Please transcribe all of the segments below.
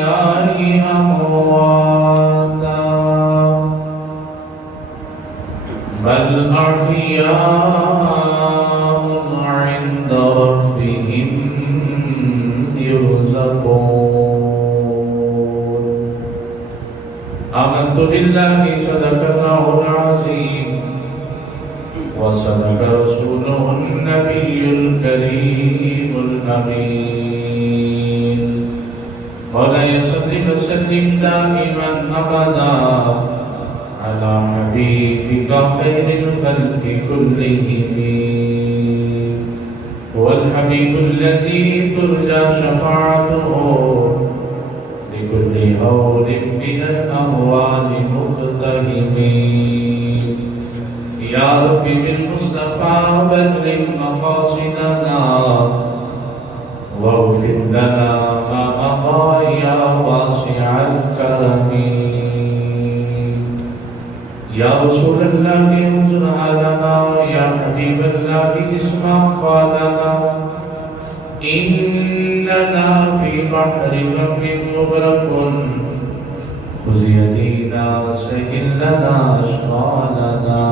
الله أمواتا بل أحياء عند ربهم يرزقون آمنت بالله صدق الله العظيم وصدق رسوله النبي الكريم الأمين مولاي صل وسلم دائما أبدا على حبيبك خير الخلق كلهم هو الحبيب الذي ترجى شفاعته لكل هول من الأهوال مقتهم يا رب بالمصطفى بلغ مقاصدنا واغفر لنا ما مضى يا واسع الكرم يا رسول الله انظر لنا يا حبيب الله اسمع قالنا إننا في بحر غم مغرق خذ يدينا سهل لنا أشغالنا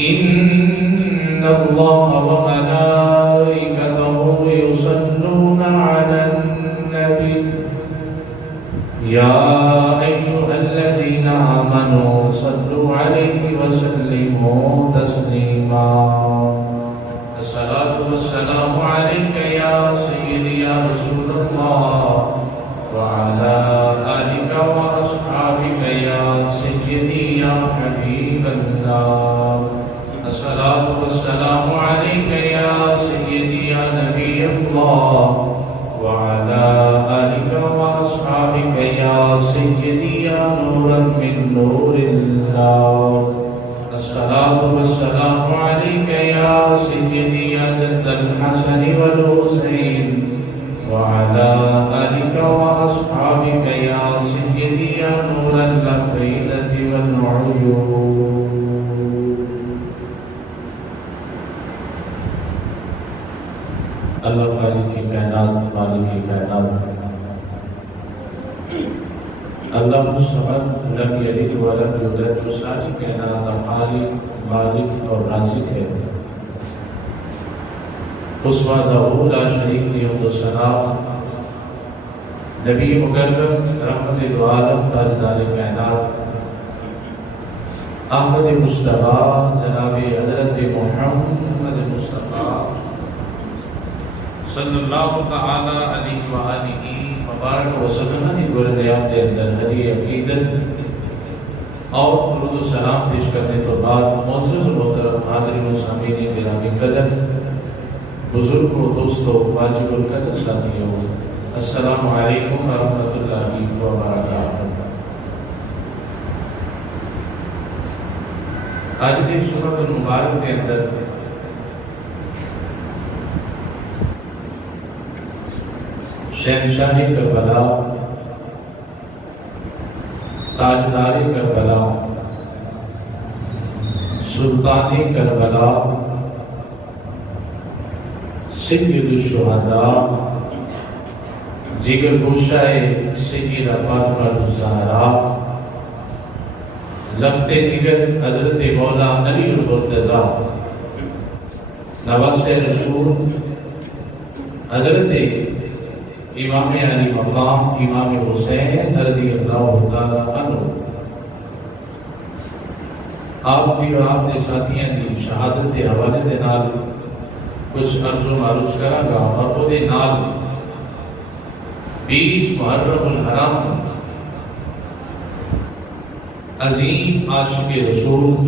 إن الله وملائكته يصلون على النبي يا أيها الذين آمنوا صلوا عليه وسلموا تسليما الصلاة والسلام عليك يا سيدي يا رسول الله وعلى آلك وأصحابك يا سيدي يا حبيب الله الصلاة والسلام عليك يا سيدي يا نبي الله وعلى آلك وأصحابك يا سيدي يا نورا من نور الله الصلاة والسلام عليك يا سيدي يا جد الحسن والحسين وعلى آلك وأصحابك يا سيدي يا نور الأفئدة والعيون اللہ خالق کی کائنات مالک کی کائنات اللہ الصمد لم یلد ولم یولد جو ساری کائنات کا خالق مالک اور رازق ہے اس وحدہ لا شریک کی حمد و ثنا نبی مکرم رحمت عالم تاجدار کائنات احمد مصطفیٰ جناب حضرت محمد مصطفیٰ صلی اللہ تعالی علیہ وآلہ وبارک وسلم نے گرنیات کے اندر ہری عقیدت اور درود و سلام پیش کرنے تو بعد معزز محترم حاضرین و سامعین گرامی قدر بزرگوں دوستوں واجب القدر ساتھیوں السلام علیکم ورحمۃ اللہ وبرکاتہ آج کی سورۃ المبارک کے اندر شہنشاہ کربلا تاجدار کربلا سلطان کربلا سید الشہداء جگر گوشہ سیدہ فاطمہ الزہرا لخت جگر حضرت مولا علی المرتضیٰ نواز رسول حضرت امام علی مقام امام حسین رضی اللہ تعالی عنہ آپ کی اور آپ کے ساتھیاں کی شہادت کے حوالے دے نال کچھ عرض و معروض کرا گا اور وہ دے نال 20 محرم الحرام عظیم عاشق رسول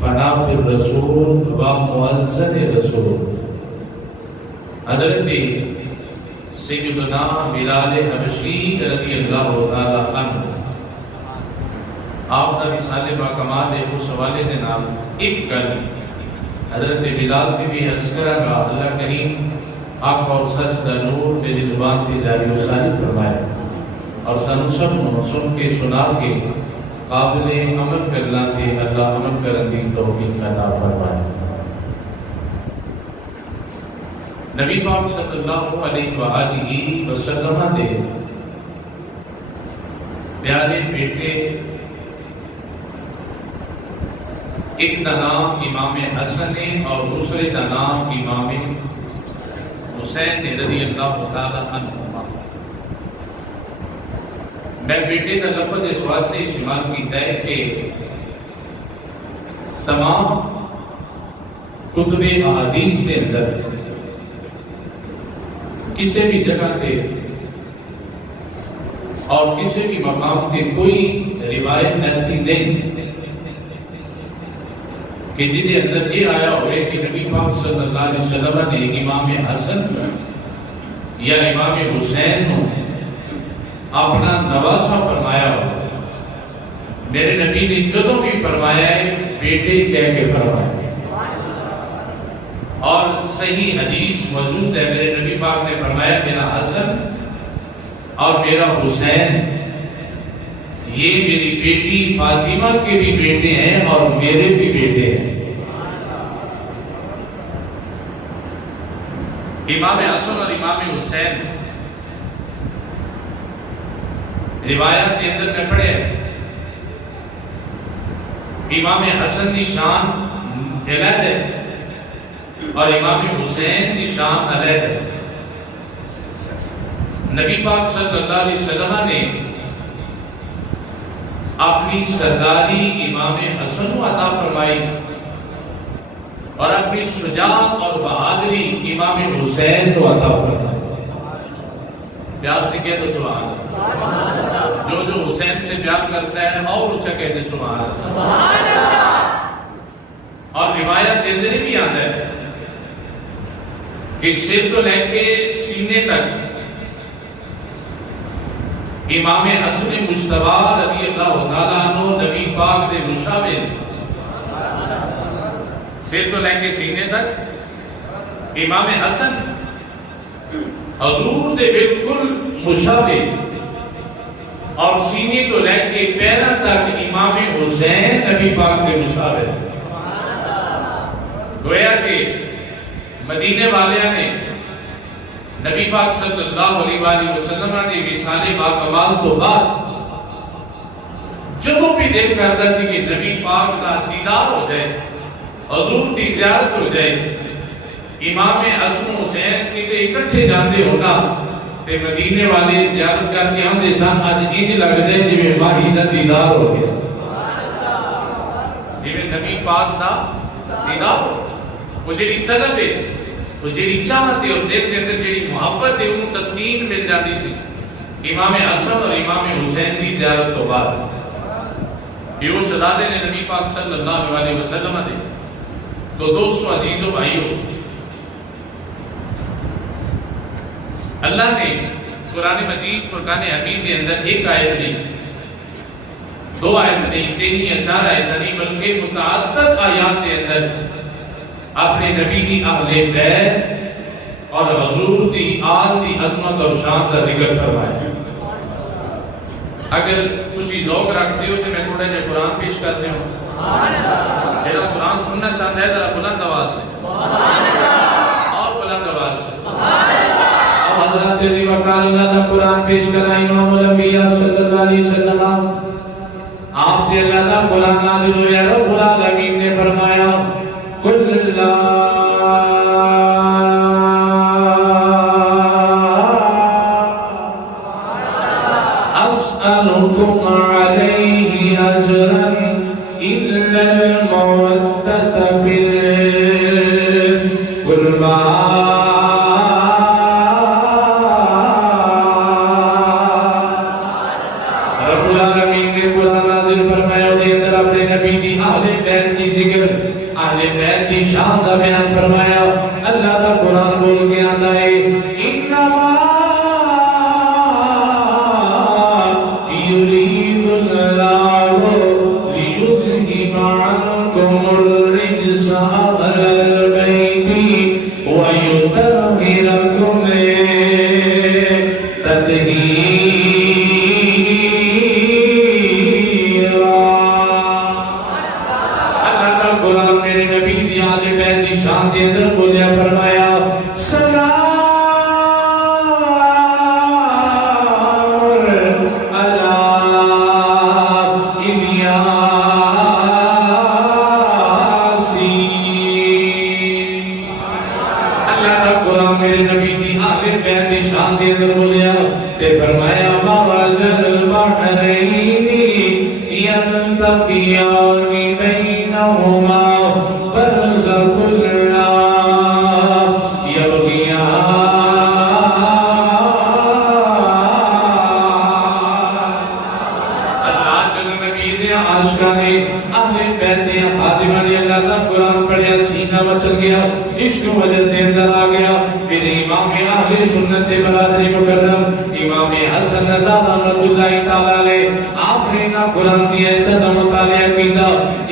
فنا فی الرسول و معزز رسول حضرت سیدنا بلال حبشی رضی اللہ تعالی عنہ آپ نبی صالح با کمال ہے اس حوالے دے نام ایک گل حضرت بلال کی بھی عرض کرا گا اللہ کریم آپ اور سچ دا نور میری زبان کی جاری و ساری فرمائے اور سب سن کے سنا کے قابل عمل کرنا کے اللہ عمل کرن دی توفیق عطا فرمائے نبی پاک صلی اللہ علیہ وآلہ وسلم دے پیارے بیٹے ایک کا نام امام حسن ہے اور دوسرے کا نام امام حسین رضی اللہ تعالی عنہما۔ میں بیٹے کا لفظ اس واسطے استعمال کیتا ہے کہ تمام کتب احادیث کے اندر کسی بھی جگہ تے اور کسی بھی مقام تے کوئی روایت ایسی نہیں کہ جنہیں اندر یہ آیا ہوئے کہ نبی پاک صلی اللہ علیہ وسلم نے امام حسن یا امام حسین کو اپنا نواسہ فرمایا ہو۔ میرے نبی نے جدوں بھی فرمایا ہے بیٹے کہہ کے فرمایا، اور صحیح حدیث موجود ہے، میرے نبی پاک نے فرمایا میرا حسن اور میرا حسین یہ میری بیٹی فاطمہ کے بھی بیٹے ہیں اور میرے بھی بیٹے ہیں۔ امام حسن اور امام حسین روایات کے اندر میں پڑھے امام حسن کی شان علیحدہ ہے اور امام حسین کی شان علیحدہ ہے۔ نبی پاک صلی اللہ علیہ وسلم نے اپنی سرداری امام حسن کو عطا فرمائی اور اپنی شجاعت اور بہادری امام حسین کو عطا فرمائی۔ پیار سے کہہ دو سبحان اللہ۔ جو جو حسین سے پیار کرتا ہے اور اچھا کہہ دے سبحان اللہ۔ اور روایت اندر بھی آتا ہے کہ سر کو لے کے سینے تک امام حسن مجتبی رضی اللہ تعالیٰ عنہ نبی پاک دے مشابہ، سر تو لے کے سینے تک امام حسن حضور دے بالکل مشابہ، اور سینے تو لے کے پیروں تک امام حسین نبی پاک دے مشابہ۔ گویا کہ مدینے والیاں نے نبی پاک صلی اللہ علیہ وآلہ وسلم نے وصال باکمال تو بعد جدوں بھی دل کرتا سی کہ نبی پاک کا دیدار ہو جائے، حضور کی زیارت ہو جائے، امام حسن حسین کتے اکٹھے جاندے ہونا تے مدینے والے زیارت کر کے ہم دے سان آج انج لگ دے جویں ماہی دا دیدار ہو گیا، جویں نبی پاک دا دیدار ہو۔ وہ جڑی طلب ہے، وہ جڑی چاہت ہے اور دل کے اندر جڑی محبت ہے انہوں تسکین مل جاتی سی امام حسن اور امام حسین کی زیارت تو بعد۔ یہ وہ شہزادے نے نبی پاک صلی اللہ علیہ وسلم دے۔ تو دوستو عزیزو بھائیو، اللہ نے قرآن مجید فرقان حمید کے اندر ایک آیت نہیں، دو آیت نہیں، تین یا چار آیت نہیں، بلکہ متعدد آیات کے اندر اپنے نبی کی اہل بیت اور حضور کی آل کی عظمت اور شان کا ذکر فرمایا۔ اگر کسی ذوق رکھتے ہو تو میں تھوڑا جا قرآن پیش کرتے ہوں۔ جیسا قرآن سننا چاہتا ہے ذرا بلند آواز سے اور بلند آواز سے۔ اب حضرت عزی وقال اللہ دا قرآن پیش کرنا امام الانبیاء صلی اللہ علیہ وسلم، آپ سے اللہ دا قرآن نازل ہویا، رب العالمین نے فرمایا قل لا اسألكم عليه اجرا الا المودة في القربى۔ رب العالمین نے قرآن نازل فرمایا دے اندر اپنے نبی دی اہل بیت دی شان دے اندر بولیا تے فرمایا مرج البحرین یلتقیان بینہما برزخ لا یبغیان. اللہ جل نبی دے عاشقاں نے اہل بیت دے خادماں نے اللہ دا قرآن پڑھیا سینہ مچل گیا عشق وجد دے اندر آ گیا. میرے امام اہل سنت برادری مکرم امام حسن نژاد رحمۃ اللہ تعالی علیہ آپ نے نہ قرآن دی آیتاں دا مطالعہ کیتا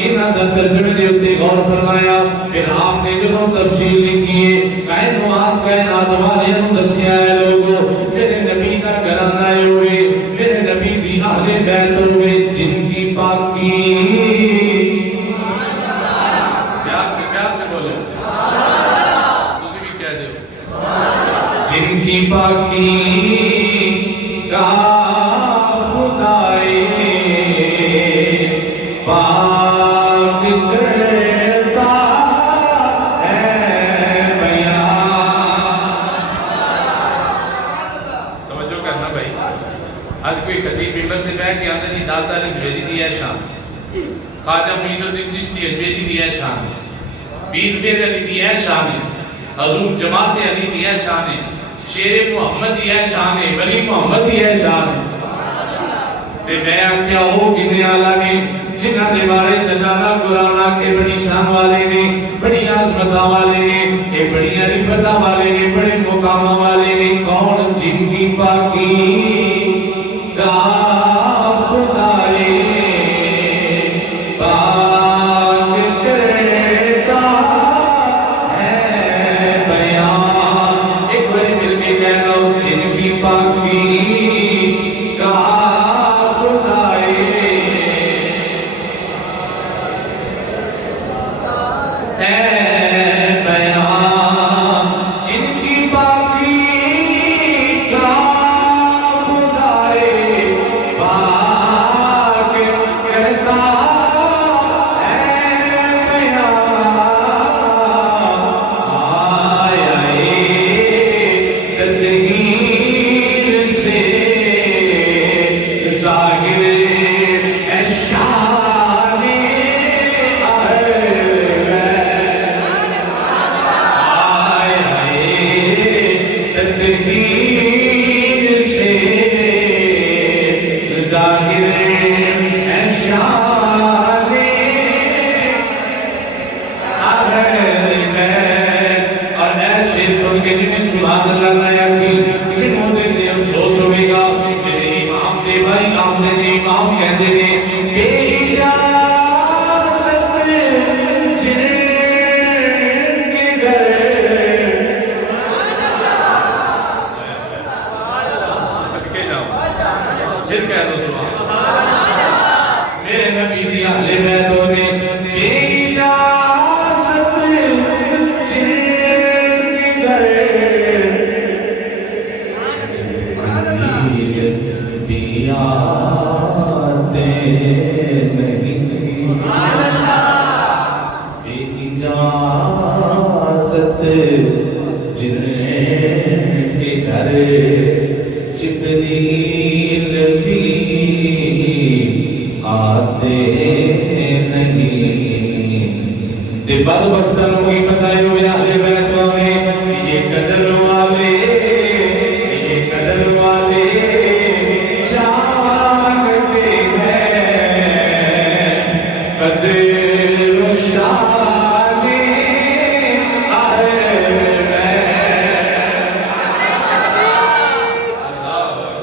انہاں دا ترجمے دے اوتے غور فرمایا. پھر آپ نے جو تفصیل لکھی ہے کائنات والیاں نوں دسیا ہے لوگوں میرے نبی دا گھرانہ ہوئے میرے نبی دی اہل بیت ہوئے جن کی پاکی جن کی پاکی کا خدائے پاک کرتا ہے بیان. توجہ کرنا بھائی آج کوئی خطیب ممبر پہ بیٹھ کے آندہ جی داتا نے جویری دیا ہے شان خواجہ معین الدین چشتی اجمیری دیا ہے شان پیر پیر علی دیا ہے شان حضور جماعت علی دیا ہے شان شیر محمد دیا ہے شان ولی محمد دیا ہے شان. تے میں کیا ہو کنے آلہ نے جنہ دے بارے جنانا قرآنہ کے بڑی شان والے نے بڑی عظمتہ والے نے ایک بڑی عرفتہ والے نے بڑے مقامہ والے نے کون جن کی پاکی کا خدائے پاک کرتا ہے بیان. ایک بڑی مل کے کہنا ہوں جن کی پاکی کا خدائے ہے بیان. جن کی پاکی کا خدائے پاک کرتا ہے بیان. آئے تطہیر سے ظاہر شان اہل بیت. آئے تطہیر سے ظاہر شان اہل بیت. اور ایسے سن کے جنہیں سبحان اللہ لایا کی انہوں نے افسوس ہوئے گا میرے امام نے بھائی آپ نے امام کہتے ہیں بے اجازت جن کے گھر صدقے جاؤ پھر کہہ دو سبحان میرے نبی دی اہل بیتوں نے بے اجازت جن کے گھر دیاتے نہیں بے اجازت جن کے گھر جبریل بھی آتے نہیں. تے بد بختوں کی بتائے ہوئے اہل بیتوں نے یہ قدر والے جانتے ہیں قدر و شان اہل بیت.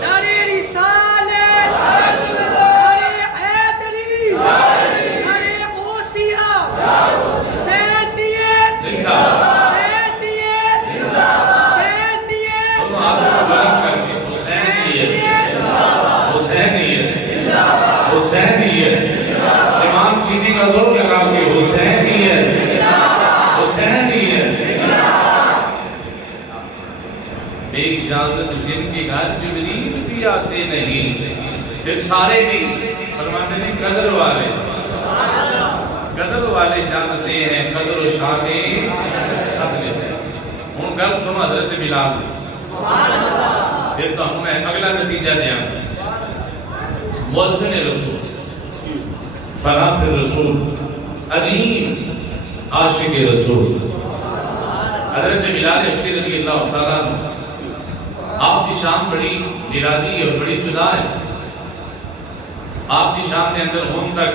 نعرہ رسالت نعرہ حیدری نعرہ غوثیہ حسین نیت زندہ حسین نیت حسین نیت تم آپ کو بلند کر کے حسینیت امام سینے کا زور لگا کے حسینیت بے اجازت جن کے گھر جبریل بھی آتے نہیں. پھر سارے نہیں فرماتے ہیں قدر والے جانتے ہیں قدر و شان اہل بیت. ہوں گل سنو حضرت بلال پھر تو میں اگلا نتیجہ دیا مؤذن رسول فنافر رسول عظیم عاشق رسول حضرت بلال حبشی رضی اللہ تعالیٰ آپ کی شان بڑی نرالی اور بڑی جدا ہے. آپ کی شان کے اندر ہون تک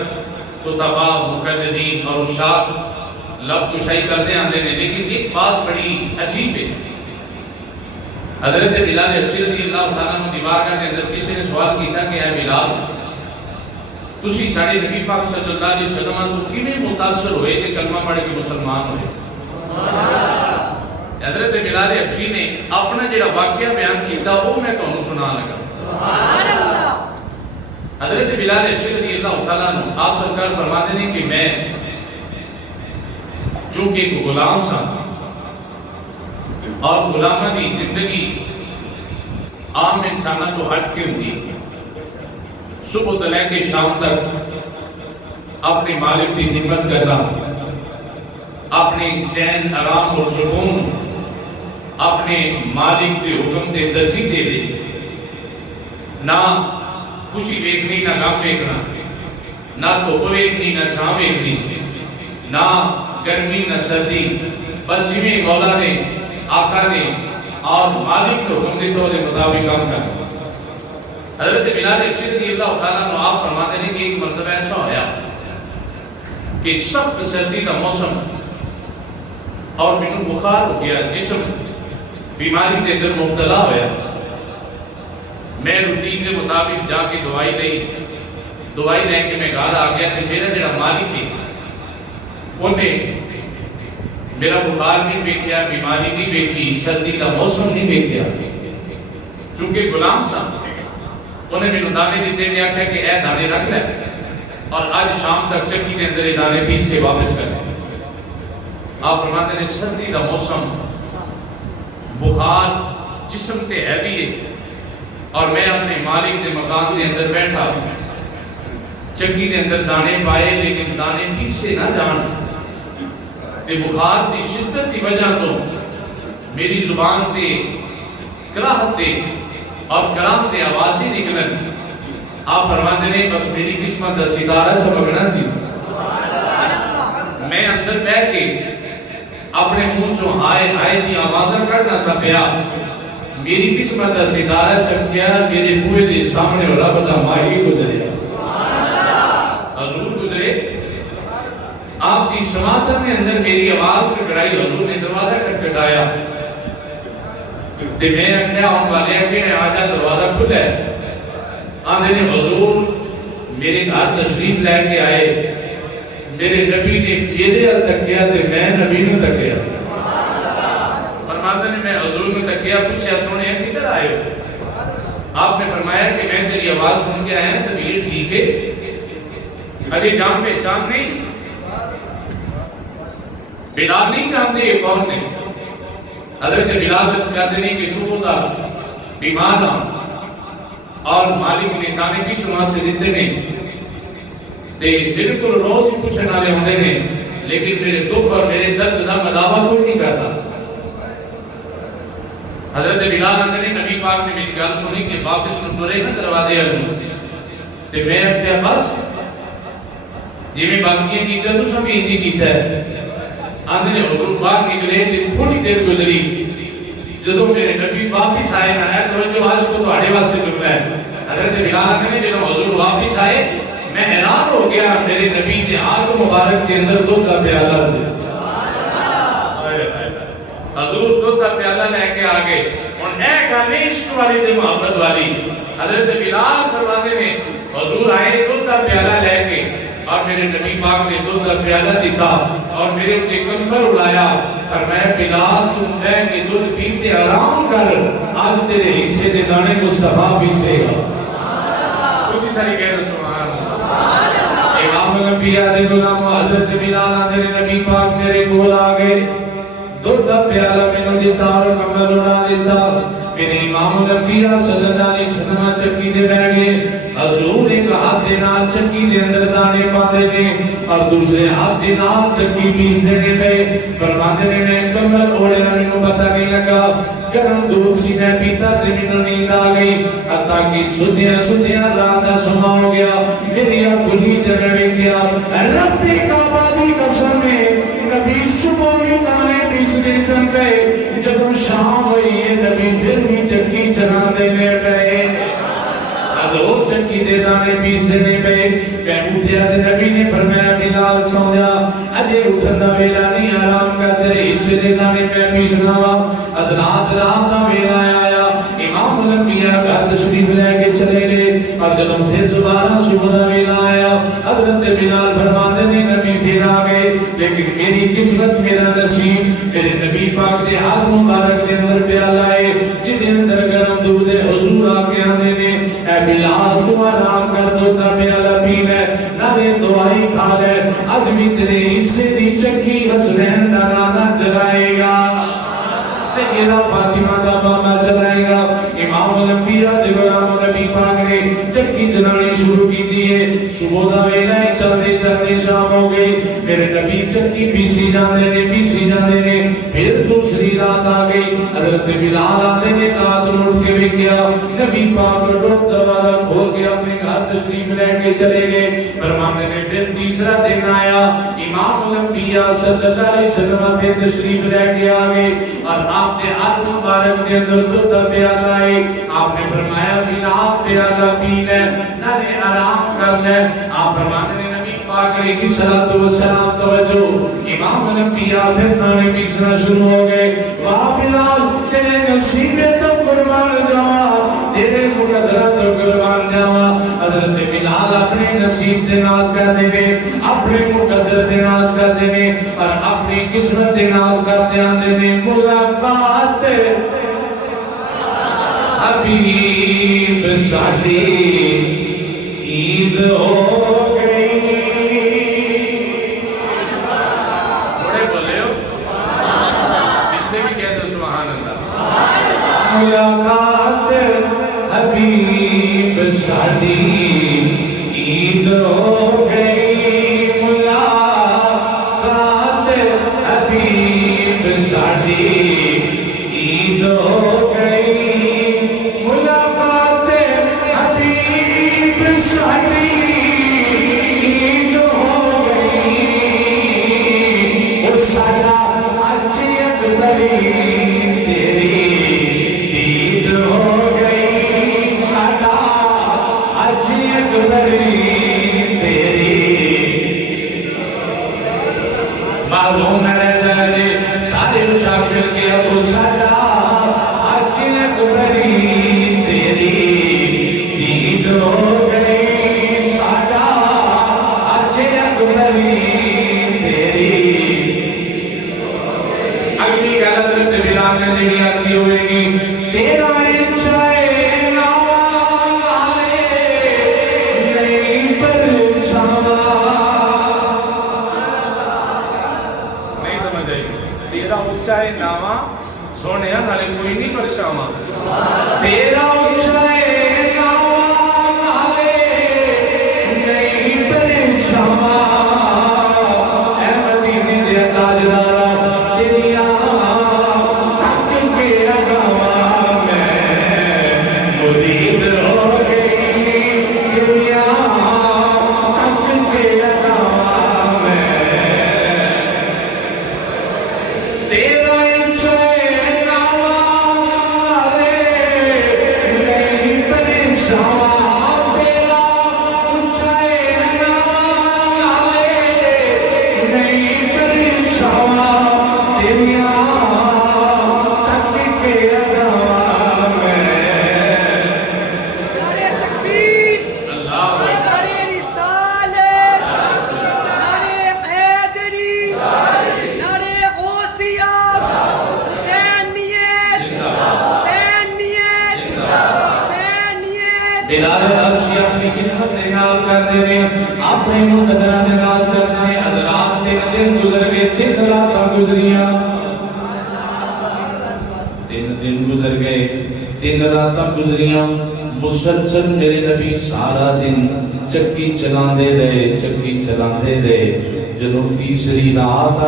کتبا مقررین اور اشاعت لب کشائی کرتے آتے ہیں، لیکن ایک بات بڑی عجیب ہے. حضرت بلال حبشی رضی اللہ تعالیٰ نے دیوار کے اندر کسی نے سوال کیا کہ اے بلال تسی ساڑے نبی پاک صلی اللہ علیہ وسلم تو کیویں متاثر ہوئے کہ کلمہ پڑھ کے مسلمان ہوئے؟ حضرت بلال حبشی نے اپنا جڑا واقعہ بیان کیتا وہ میں تانوں سنا لگا. سبحان اللہ. حضرت بلال حبشی رضی اللہ تعالیٰ عنہ آپ سرکار فرماتے ہیں کہ میں چونکہ ایک غلام سا اور غلامہ کی زندگی عام انسانہ تو ہٹ کے ہوئی، صبح سے لے کے شام تک اپنے مالک کی خدمت کرنا، اپنے چین آرام اور سکون اپنے مالک کے حکم تے ترجیح دے دے، نہ خوشی ویکھنی نہ غم ویکھنا، نہ دھوپ ویکھنی نہ چھاں ویکھنی، نہ گرمی نہ سردی، بس جویں مولا نے آقا نے اور مالک کے حکم دے تو دے مطابق کام کرنا. حضرت بلال حبشی رضی اللہ تعالیٰ عنہ آپ فرماتے ہیں کہ ایک مرتبہ ایسا ہویا کہ سخت سردی کا موسم اور مینوں بخار ہو گیا، جسم بیماری کے اندر مبتلا ہویا. میں روٹین کے مطابق جا کے دوائی لے کے میں گھر آ گیا کہ میرا جڑا مالک ہے انہیں میرا بخار نہیں دیکھا، بیماری نہیں دیکھی، سردی کا موسم نہیں دیکھا. چونکہ غلام سا انہیں میں دانے دیتے نے آکھا کہ اے دانے رکھ لے اور آج شام تک چکی کے اندر دانے پیس کے واپس کر لیں. آپ فرماتے ہیں سردی کا موسم، بخار جسم تے ہیوی ہے اور میں اپنے مالک کے مکان کے اندر بیٹھا چکی کے اندر دانے پائے لیکن دانے پیسے نہ جان. تے بخار کی شدت کی وجہ تو میری زبان تے کراہت تے اور کلام تے آواز ہی نکلن. آپ فرماتے ہیں بس میری قسمت دا ستارہ چمکنا سی. میں اندر بیٹھ کے اپنے منہ چوں آئے دی آوازاں کرنا سا پیا. میری قسمت دا ستارہ چمکیا، میرے بوئے دے سامنے رب دا ماہی گزریا، حضور گزرے. آپ کی سماعت کے اندر میری آواز کٹائی، حضور نے دروازہ کھٹکھٹایا تے میں کیا ہوں والے کہ نے آجا دروازہ کھلا ہے. آندھے نے حضور میرے گھر تشریف لے کے آئے، میرے نبی نے میرے حل تک کیا تے میں نبی نے تک کیا. فرماتے نے میں حضور نے تک کیا، پوچھا سونے ہیں کدھر آئے ہو؟ آپ نے فرمایا کہ میں تیری آواز سن کے آیا تو یہ ٹھیک ہے، ابھی جان پہچان نہیں، بلال نہیں جانتے یہ کون نے. حضرت بلال بس کہتے نہیں کہ صبح کا بیمار اور مالک نے دانے کی شما سے دیتے نہیں تے بالکل روز ہی پوچھنے والے ہوتے ہیں، لیکن میرے دکھ اور میرے درد کا مداوا کوئی نہیں کرتا. حضرت بلال اندر نے نبی پاک نے میری گل سنی کہ واپس ٹرے نہ کروا دے تے میں کیا بس جی میں باقی کی تو سب ہندی کیتا ہے. آندھے نے حضور باہر نکلے تے تھوڑی دیر گزری جدو میرے نبی واپس آئے نہ ہے تو جو آج کو تو آڑے واسے جملہ ہے. حضرت بلال اندر نے جب حضور واپس آئے میں حیران ہو گیا، میرے نبی نے ہاتھ مبارک کے اندر دودھ کا پیالہ سے حضور دودھ کا پیالہ لے کے آگے اور اے گانے عشق والی تے محبت والی. حضرت بلال فرماتے ہیں حضور آئے دودھ کا پیالہ لے کے اور میرے نبی پاک نے دودھ کا پیالہ دیتا اور میرے اتے کمبل اڑایا. فرمایا بلال تم لے کے دودھ پیتے آرام کر، آج تیرے حصے دے دانے مصطفیٰ بھی سے کچھ ہی ساری کہہ رسول امام الانبیاء دے غلام حضرت بلال آندے نبی پاک میرے کول آ گئے، دودھ دا پیالہ مینوں دیتا اور کمبل اڑا دیتا. میرے امام الانبیاء صلی اللہ علیہ وسلم چکی دے بیٹھ گئے حضور ایک ہاتھ دے نال چکی دے اندر دانے پاندے نے اور دوسرے ہاتھ دے نال چکی پیسے نے پے فرماندے نے میں کمبل اوڑے نہ مینوں پتہ نہیں لگا گرم دودھ سی میں پیتا تے مینوں نیند آ گئی حتیٰ کہ سدیاں رات دا سما ہو گیا میری آنکھ کھلی تے میں ویکھیا رب کعبہ دی قسم ہے نبی صبح ہی دانے پیسنے چل گئے جب شام ہوئی ہے نبی پھر بھی چکی چلاندے نے پے حضور چکی دے دانے پیسنے پے میں اٹھیا تے نبی نے فرمایا بلال سو جا اجے اٹھن دا ویلا نہیں آرام کر تیرے حصے دے دانے میں پیسنا وا حضرات رات دا ویلا آیا امام الانبیاء گھر تشریف لے کے چلے گئے اور جب پھر دوبارہ صبح دا ویلا آیا حضرت بلال فرماتے نے نبی پھر آ گئے لیکن میری قسمت میرا نصیب میرے نبی پاک دے ہاتھ مبارک دے اندر پیالہ ہے جن دے اندر گرم دودھ حضور آ کے آنے نے اے بلال تو آرام کر دو تا پیالہ پی لے نالے دعائی کھا لے آج بھی تیرے حصے دی چکی حسنین دا نانا جلائے گا سیدہ فاطمہ دا ماما چلائے گا امام الانبیاء دے غلام نبی پاک نے چکی چلانی شروع کی دیئے صبح دا ویلا چلتے چلتے شام ہو گئی میرے نبی چکی پیسی جانے نے پھر دوسری رات آ گئی حضرت بلال آنے نے رات لوٹ کے بھی کیا نبی پاک روٹ دروازہ کھول کے اپنے گھر تشریف لے کے چلے گئے فرمانے نے پھر تیسرا دن آیا امام الانبیاء صلی اللہ علیہ وسلم پھر تشریف لے کے آ گئے اور آپ نے ہاتھ مبارک دے اندر دودھ دا پیالہ ہے آپ نے فرمایا بلال پیالہ پی لے نالے آرام کر لے آپ فرمانے نے نبی پاک علیہ الصلوۃ والسلام توجہ امام الانبیاء پھر نانے پیسنا شروع ہو گئے واہ بلال تیرے نصیب تو قربان جاوا تیرے مقدرہ تو قربان جاوا حضرت بلال اپنے نصیب دے ناز کر دے گئے اپنے مقدر دے ناز کر دے گئے اور اپنی قسمت دے ناز کر دے آنے ملاقات حبیب سالی عید ہو گئی بڑے بولے ہو پچھلے بھی کہہ دو سبحان اللہ ملاقات حبیب سالی عید ہو گئی ملاقات حبیب سالی عید ہو گئی ملاقات حبیب سالی عید ہو گئی وہ سارا اچھی اکبری تیری عید ہو گئی سارا اچھی اکبری تیری معلوم ہے جائے سارے شاکر کے ابو سارا اچھی اکبری تیری عید ہو گئی سارا اچھی اکبری تیری اگلی غلط بلال نے نہیں آتی ہوئے گی تیرا انشاء نام آنے نہیں پرچھاوا نہیں سمجھ آئی تیرا انشاء نام سونے نالے کوئی نہیں پرچھاوا تیرا انشاء نام آنے نہیں پرچھاوا اے مدینے دے تاجدارا تیریا بلال عرشی اپنی قسمت نے ناز کر دے میں اپنے مقدرہ نے ناز کر دے میں حضرات دن گزر گئے 3 راتاں گزریاں 3 دن گزر گئے دن رات گزریاں مسلسل میرے نبی سارا دن چکی چلاندے رہے جدوں تیسری رات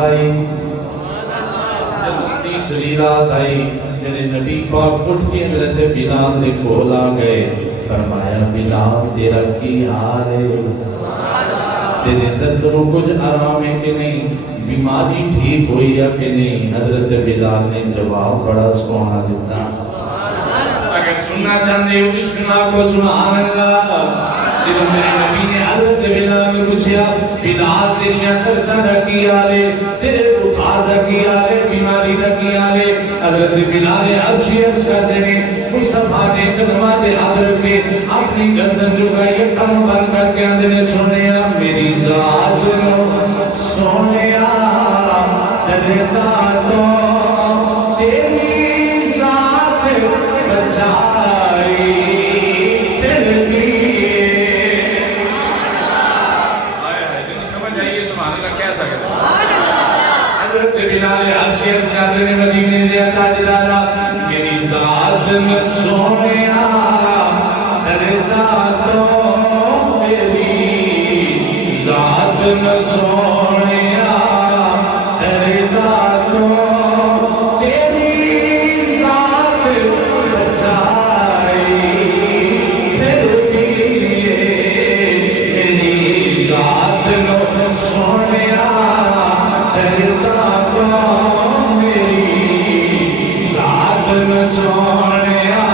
آئی میرے نبی پاک اٹھ کے حضرت بلال دے کول آ گئے فرمایا بلال تیرا کی حال ہے تیرے درد نو کچھ آرام ہے کہ نہیں بیماری ٹھیک ہوئی ہے کہ نہیں حضرت بلال نے جواب بڑا سونا دیتا اگر سننا چاہتے ہو بسم اللہ کو سبحان اللہ جب میرے نبی نے حضرت بلال میں پوچھا بلال تیریاں درداں دا کی حال ہے تیرے بخار دا کی حال ہے بیماری دا کی حال ہے حضرت بلال عرشی عرض کرتے ہیں مصطفیٰ کے قدمہ دے حضرت کے اپنی گردن جھکائی کم بند کر کے اندر سنیا میری ذات نو سنیا دردا تو تیری ذات بچائی تیرے حضرت بلال عرشی عرض کرتے ہیں مدینے دے تاجدارا میری ذات میں سونیا دردا تو میری ذات میں سونیا دردا تو تیری ذات بچائی پھر بھی میری ذات میں سونیا دردا تو میری ذات میں سونیا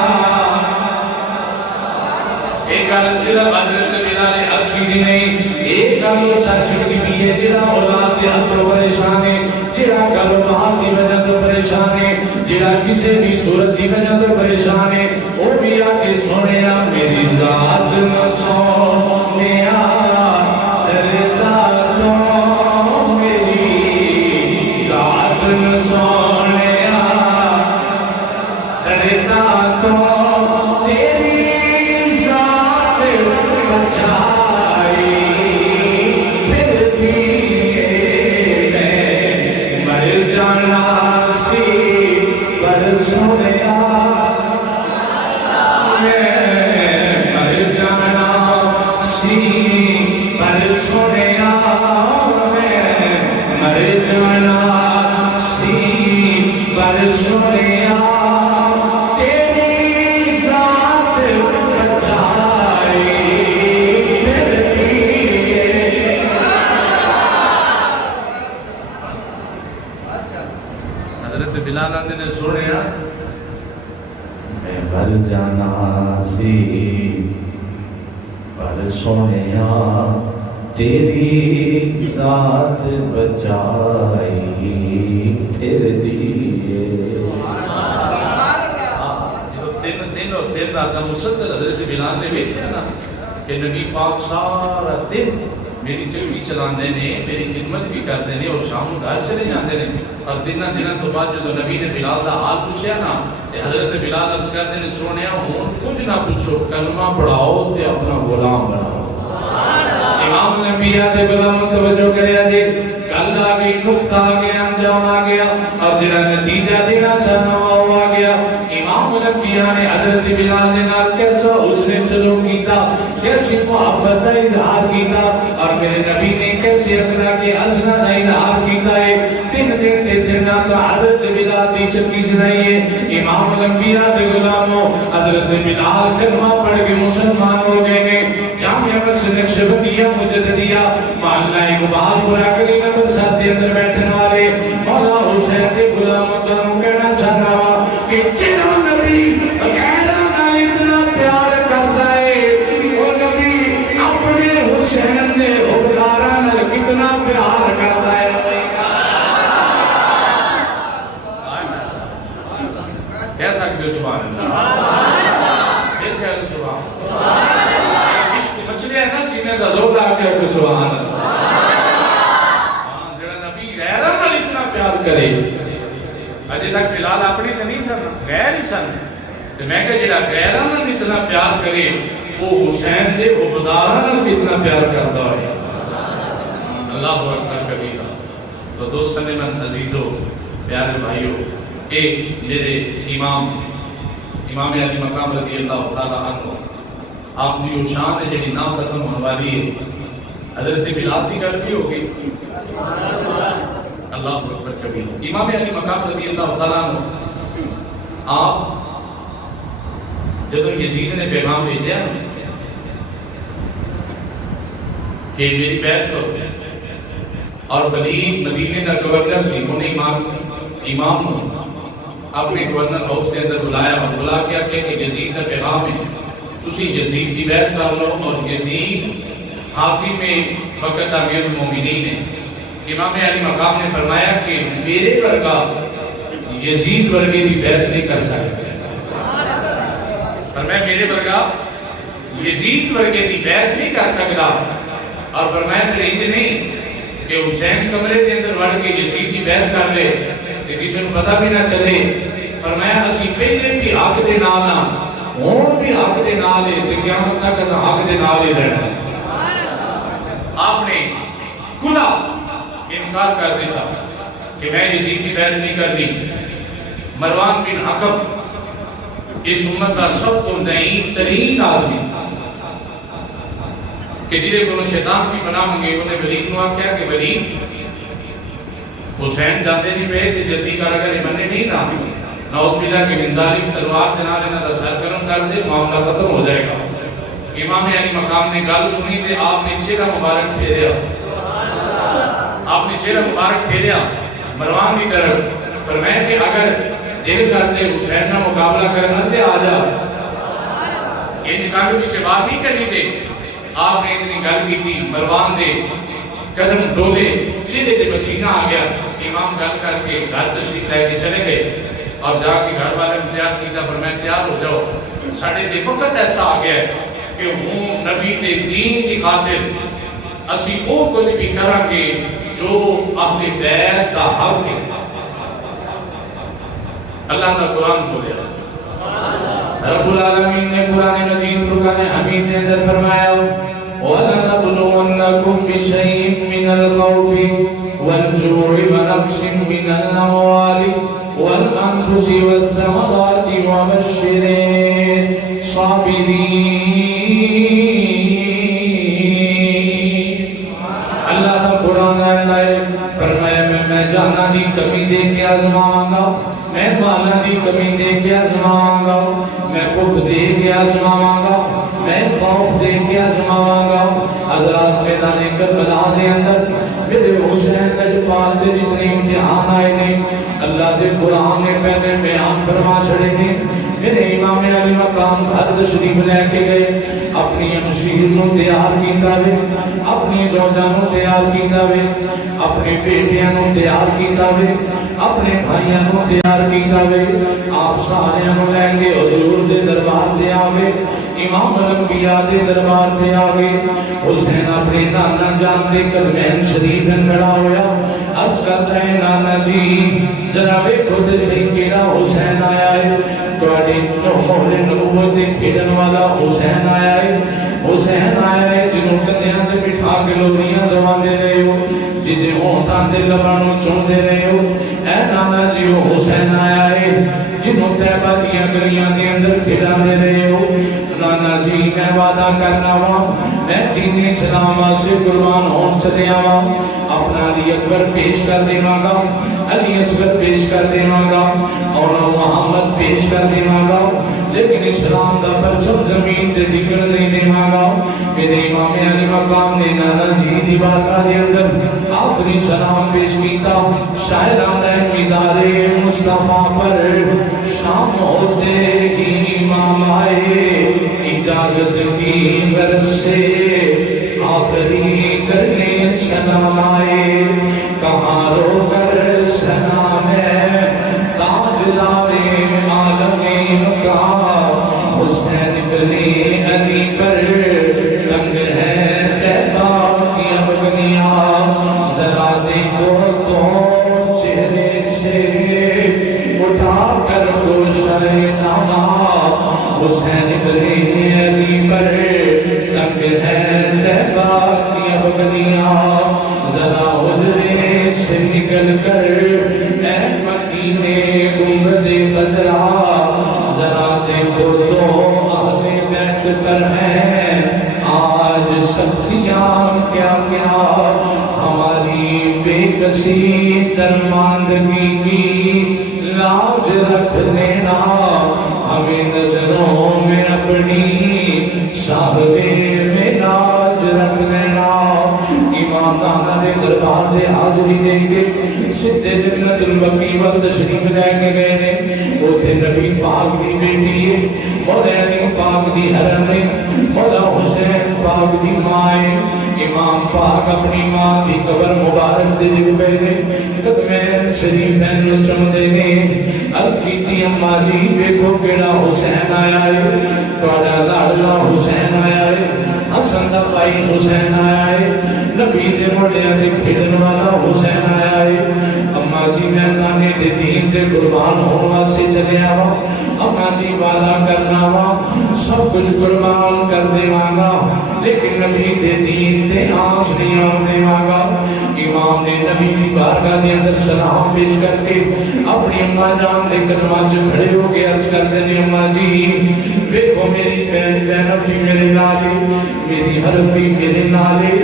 ایک گل صرف حضرت بلال عرشی دی نہیں ایک گل سرشت کی بھی ہے جڑا اولاد دے اندر پریشان ہے جڑا کاروبار دی وجہ تو پریشان ہے جڑا کسی بھی صورت دی وجہ تو پریشان ہے وہ بھی آ کے سونیا میری ذات میں سونیا دردا تو میری ذات میں سونیا دردا تو تیری ذات بچائی پھر بھی میں مر جانا سی پر سنیا میں مر جانا سی پر سنیا میں مر جانا سی پر سنیا تیری ذات بچائی پھر بھی حضرت بلال نے سنیا میں مر جانا سی پر سنیا تیری ذات بچائی پھر دیئے تین اور تین رات کا مسلسل حضرت بلال نے دیکھا نا کہ نبی پاک سارا دن میری چکی چلانے نے میری خدمت بھی کرتے ہیں اور شام گھر چلے جاتے ہیں اور دنوں تو بعد جو نبی نے بلال کا حال پوچھا نا حضرت بلال عرض کرتے ہیں سونیا ہوں کچھ نہ پوچھو کلمہ پڑھاؤ تے اپنا غلام بناؤ امام الانبیاء دے غلام توجہ کریا جی گل آ گئی نقطہ آ گیا انجام آ گیا اور جڑا نتیجہ دینا چاہنا وہ آ گیا امام الانبیاء نے حضرت بلال نے نال کیسا اس نے سلوک کیتا کیسی محبت کا اظہار کیتا اور میرے نبی نے کیسے اخلاق حسنہ کا اظہار کیتا ہے تین دن کے دنوں کا حضرت بلال دی چکی چلائی ہے امام الانبیاء دے غلاموں حضرت بلال کلمہ پڑھ کے مسلمان ہو گئے جامعہ مسجد نقشبندیہ مجددیہ محلہ اقبال پورا کلی نمبر 7 کے اندر بیٹھنے والے مولا حسین کے غلاموں کا کہنا چاہنا ہوا کہ جنہوں نبی غیرہ نال اتنا پیار کرتا ہے وہ نبی اپنے حسین نے حکمرانہ نال کتنا پیار کرتا ہے کہہ سکتے ہو سبحان اللہ پھر کہہ دو سبحان اللہ عشق مچھلی ہے نا سینے دا لوگ آ کے کو سبحان اللہ جڑا نبی غیرہ نال اتنا پیار کرے اجے تک بلال اپنی تے نہیں سن غیر ہی سن تے میں کہ جڑا غیرہ نال اتنا پیار کرے وہ حسین دے حکمرانہ نال اتنا پیار کرتا ہے اللہ اکبر کبیرہ تو دوستان من عزیزو پیارے بھائیو ایک میرے امام امام علی مقام رضی اللہ تعالیٰ عنہ آپ کی وہ شان ہے جہی نام ختم ہونے والی ہے. حضرت بلال کی گل بھی ہوگی. اللہ اکبر کبیر. امام علی مقام رضی اللہ تعالیٰ عنہ آپ جب یزید نے پیغام بھیجا کہ میری بیعت کرو، اور ولید مدینے کا گورنر سی انہیں امام اپنے گورنر ہاؤس کے اندر بلایا اور بلا کے کہ یزید کا پیغام ہے، تسی یزید کی بیعت کر لو. اور یزید حاکم وقت امیر المومنین ہے. امام علی مقام نے فرمایا کہ میرے ورگا یزید ورگے کی بیعت نہیں کر سکتے. فرمایا میرے ورگا یزید ورگے کی بیعت نہیں کر سکتا. اور فرمایا پھر انج نہیں کہ حسین کمرے کے اندر وڑ کے یزید کی بیعت کر لے کہ کسی کو پتہ بھی نہ چلے. فرمایا اسی پہلے بھی حق دے نال نہ ہون بھی حق دے نال ہے تے قیامت تک اس حق دے نال ہی رہنا. آپ نے کھلا انکار کر دیتا کہ میں یزید کی بیعت نہیں کرنی. مروان بن حکم اس امت کا سب کو ضعیف ترین آدمی کہ جنہیں کو شیطان کی پناہ مانگے، انہیں ولید کو کیا کہ ولید حسین جاتے نہیں پہ کہ جلدی کر اگر ایمانے نہیں نہ نعوذ باللہ کی منظاری تلوار دینا لینا دا سرگرم کر دے معاملہ ختم ہو جائے گا. امام علی مقام نے گل سنی تھے، آپ نے چہرہ مبارک پھیریا، آپ نے چہرہ مبارک پھیریا مروان کی طرف. فرمایا کہ اگر دل کرتے حسین نہ مقابلہ کرنا دے آ جا. یہ نکالو پیچھے بات نہیں کرنی تھے. آپ نے اتنی گل کی تھی، مروان دے قدم ڈولے، سیدھے تے پسینہ آ گیا. امام گل کر کے گھر تشریف لے کے چلے گئے اور جا کے گھر والے تیار کیتا. فرمایا تیار ہو جاؤ، ساڑھے دے وقت ایسا آ گیا ہے کہ ہوں نبی دے دین کی خاطر اسی او کچھ بھی کریں گے جو اہل بیت دا حق ہے. اللہ کا قرآن بولیا. رب العالمین نے قرآن مجید فرقان حمید کے اندر فرمایا وَلَنَبْلُوَنَّكُمْ بِشَيْءٍ مِّنَ الْخَوْفِ وَالْجُوعِ وَنَقْصٍ مِّنَ الْأَمْوَالِ وَالْأَنفُسِ وَالثَّمَرَاتِ وَبَشِّرِ الصَّابِرِينَ. اللہ کا قرآن ہے فرمایا میں جانا دی کمی دے کے آزماؤں گا، میں مالا دی کمی دے کے آزماؤں گا، میں بھوک دے کے آزماؤں گا، میں خوف دے کے آزماؤں گا. حضرات میدان کربلا دے اندر میرے حسین نجفان سے جتنے امتحان آئے نہیں اللہ دے قرآن نے پہلے بیان فرما چھڑے گے. میرے امام علی مقام گھر تشریف لے کے گئے، اپنی امشیر نو تیار کیتا وے، اپنی زوجہ نو تیار کیتا وے، اپنے بیٹیاں نو تیار کیتا وے، اپنے بھائیاں نو تیار کیتا وے. آپ سارے نو لے کے حضور دے دربار دے آگے، امام الانبیاء دے دربار دے آگے. حسین اپنے نانا جان دے کلمین شریف میں کھڑا ہویا. عرض کرتا ہے نانا جی ذرا ویکھو تے صحیح میرا حسین آیا ہے، تواڈی مہر نبوت دے کھیلن والا حسین آیا ہے. حسین آیا ہے جنوں کندیاں تے بٹھا کے لوریاں دواندے رہے ہو، جدے ہونٹاں دے لبانوں چوندے رہے ہو. اے نانا جی وہ حسین آیا ہے جنوں طیبہ دیا گلیاں دے اندر کھلاندے رہے ہو. نانا جی میں وعدہ کرنا وا میں دین اسلام سے قربان ہون چلیا وا، اپنا علی اکبر پیش کر دیواں گا، علی اصغر پیش کر دیواں گا، اور محمد پیش کر دیواں گا، لیکن اسلام دا پرچم زمین تے ڈگن نہیں دیواں گا. میرے امام علی مقام نے نانا جی دی بارگاہ دے اندر آخری سلام پیش کیتا. شاعران ہے مزار مصطفیٰ پر شام ہوتے ہی امام آئے، اجازت کی غرض سے آخری کرنے سلام آئے. کہاں رو کر سلام ہے تاجدار عالمین کا، حسین بن علی پر رنگ ہے طیبہ کی ابگنیاں. ذرا دیکھو تو چہرے سے اٹھا کر گوشۂ نامہ، حسین بن علی پر رنگ ہے طیبہ کی ابگنیاں. ذرا حجرے سے نکل کر اے مکینے گنبد خضرا، ذرا دیکھو کول تشریف لے کے گئے نے اوتھے نبی پاک دی بیٹی ہے مولا علی پاک دی حرم ہے مولا حسین پاک دی ماں ہے امام پاک اپنی ماں دی قبر مبارک دے دل پہ نے قدمین شریف نو چوندے نے عرض کیتی اماں جی دیکھو کیڑا حسین آیا ہے تہاڈا لاڈلا حسین آیا ہے حسن دا بھائی حسین آیا ہے نبی دے موڑیاں دے کھیڈن والا حسین آیا ہے اماں جی میں نانے دے دین دے قربان ہون واسطے چلیا وا اماں جی وعدہ کرنا وا سب کچھ قربان کر دیواں لیکن نبی دے دین تے آنچ نہیں آن دیواں امام نے نبی دی بارگاہ دے اندر سلام پیش کر کے اپنی اماں جان لے کر نماز کھڑے ہو کے عرض کرتے ہیں اماں جی دیکھو میری بہن زینب بھی میرے نالے میری حرم بھی میرے نالے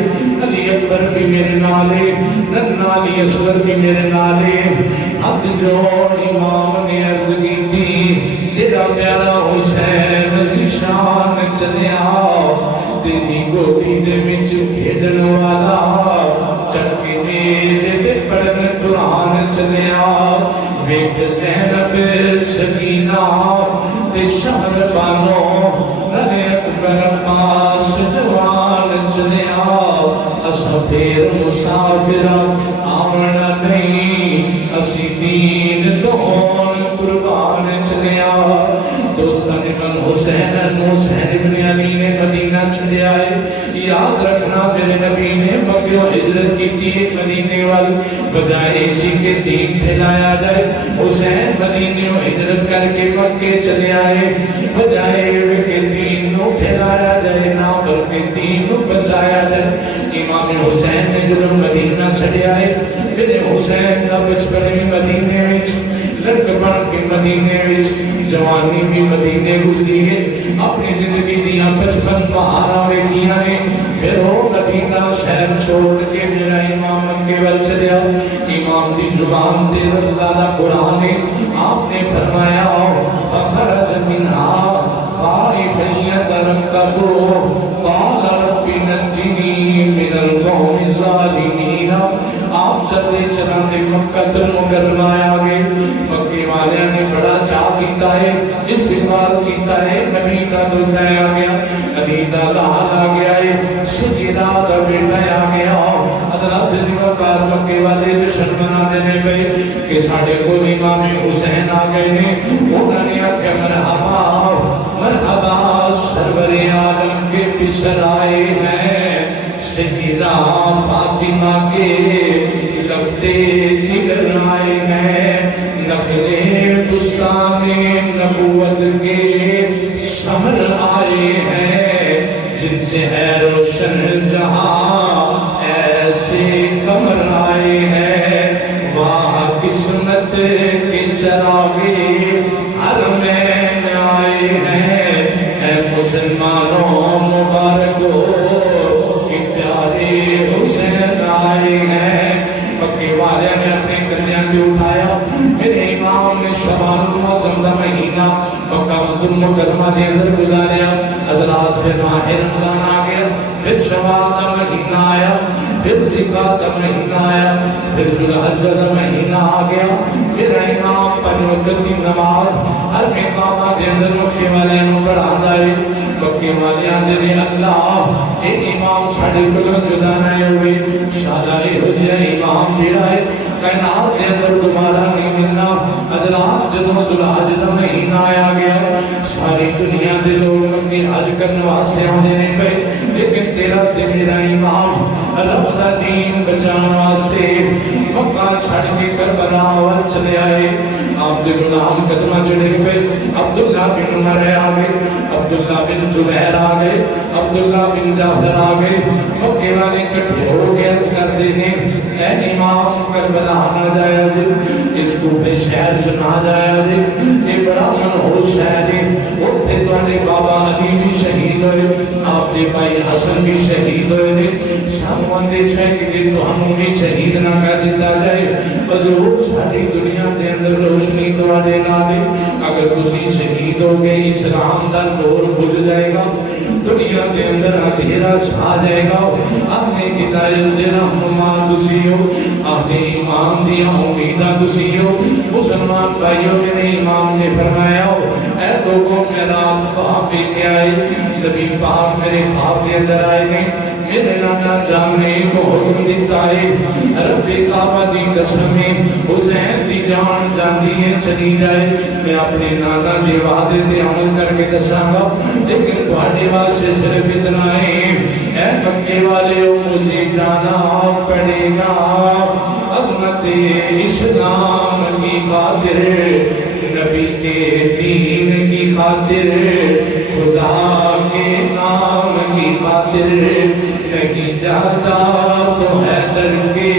علی اکبر بھی میرے نالے ننا علی اصغر بھی میرے نالے ہاتھ جوڑ امام نے عرض کی تھی تیرا پیارا حسین سی شان چلیا تیری گودی دے وچ کھیڈن والا چڑھ کے میز تے پڑھن قرآن چلیا ویکھ زینب سکینہ تے شہر بانو ننے اکبر عباس جوان چلیا اسا پھر مسافر آمنا نہیں اسی دین دون قربان چلیا دوستان امام حسین ابن علی نے مدینہ چھڑیا ہے یاد رکھنا میرے نبی نے مکہ و ہجرت کی تھی مدینے وال بجائے اسی کے دین پھیلایا جائے حسین مدینے و ہجرت کر کے مکہ چلے آئے بجائے کہ دین نو پھیلایا جائے نہ بلکہ دین نو بچایا جائے امام حسین نے جب مدینہ چھڑیا ہے پھر حسین کا بچپن بھی مدینے وچ لڑکپن بھی مدینے وچ جوانی بھی مدینے گزری ہے اپنی زندگی دیا بچپن بہارا ویکھیاں نے پھر وہ مدینہ شہر چھوڑ کے میرا امام مکے ول چلیا امام دی زبان دے اللہ دا قرآن ہے آپ نے فرمایا فخرج منها خائفا يترقب قال رب نجني من القوم الظالمين آپ چلتے چلانے مکہ المکرمہ آگے مکے والے نے بڑا چاہ کیتا ہے استقبال کیتا ہے نبی دا دلہ آ گیا نبی دا لال آ گیا ہے سیدہ دا بیٹا آ گیا حضرات جنوکار مکے والے جشن منا دینے پہ کہ ساڑھے کو امام حسین آ گئے نے انہوں نے آکھا مرحبا سرور عالم کے پسر آئے ہیں سیدہ فاطمہ کے لفتے جگر آئے ہیں نخلے بستان نبوت کے سمر آئے ہیں جن سے ہے روشن جہاں ایسے کمر آئے ہیں وہاں قسمت کے چراغے حرمین آئے ہیں اے مسلمانوں مبارک ہو کہ پیارے حسین آئے ہیں مکے والے نے اپنے کنیاں کے اٹھایا میرے امام نے شبان المعظم کا مہینہ مکہ المکرمہ دے اندر گزاریا حضرات پھر ماہ رمضان آ گیا پھر شوال کا مہینہ آیا پھر ذکر کا مہینہ آیا پھر ذوالحجہ کا مہینہ آ گیا میرا امام پر وقت کی نماز ہر مقامہ دے اندر مکے والے نے پڑھانا ہے مکے والے آندے نے اللہ اے امام ساڑھے کو جدا نہ ہوئے شاہدہ ہو جائے امام جیرا ہے کائنات دے اندر دوبارہ نہیں ملنا حضرات جدوں ذوالحجہ کا مہینہ آیا گیا ساری دنیا دے لوگ مکے حج کرنے واسطے آندے نے پے لیکن تیرا تے میرا امام رب دا دین بچانے واسطے مکہ چھڑ کے کربلا ول چلے آئے آپ دے غلام قدمہ چڑھے پہ عبداللہ بن عمر آگے عبداللہ بن زبیر آگے عبداللہ بن جعفر آگے مکے والے کٹھے ہو کے عرض کر دینے اے امام کربلا نہ جایا دے اس کو پہ شہر سنا جایا دے یہ بڑا منحوس شہر ہے اتھے توانے بابا علی بھی شہید ہوئے آپ دے بھائی حسن بھی شہید ہوئے ساموان دے شہید تو ہم بھی شہید نہ کر دیتا جائے حضور ساری دنیا دے اندر روشنی دعا دے نالے اگر تسی شہید ہو گئے اسلام دا نور بجھ جائے گا دنیا دے اندر اندر اندھیرا چھا جائے گا اپنے ہدایت دے رہنما تسیو اپنے ایمان دیا امیدہ تسیو مسلمان بھائیوں کے امام نے فرمایا اے لوگوں میں رات خواب لے کے آئے نبی پاک میرے خواب کے اندر آئے نے میرے نانا جان نے کو حکم دیتا ہے رب کعبہ دی قسم حسین دی جان جاندی ہے چلی جائے میں اپنے نانا کے وعدے تے عمل کر کے دساں گا لیکن تھوڑے واسطے صرف اتنا ہے اے مکے والے مجھے جانا پڑے گا عظمت اسلام کی خاطر نبی کے دین کی خاطر خدا کے نام کی خاطر نہیں جاتا تو حیدر کے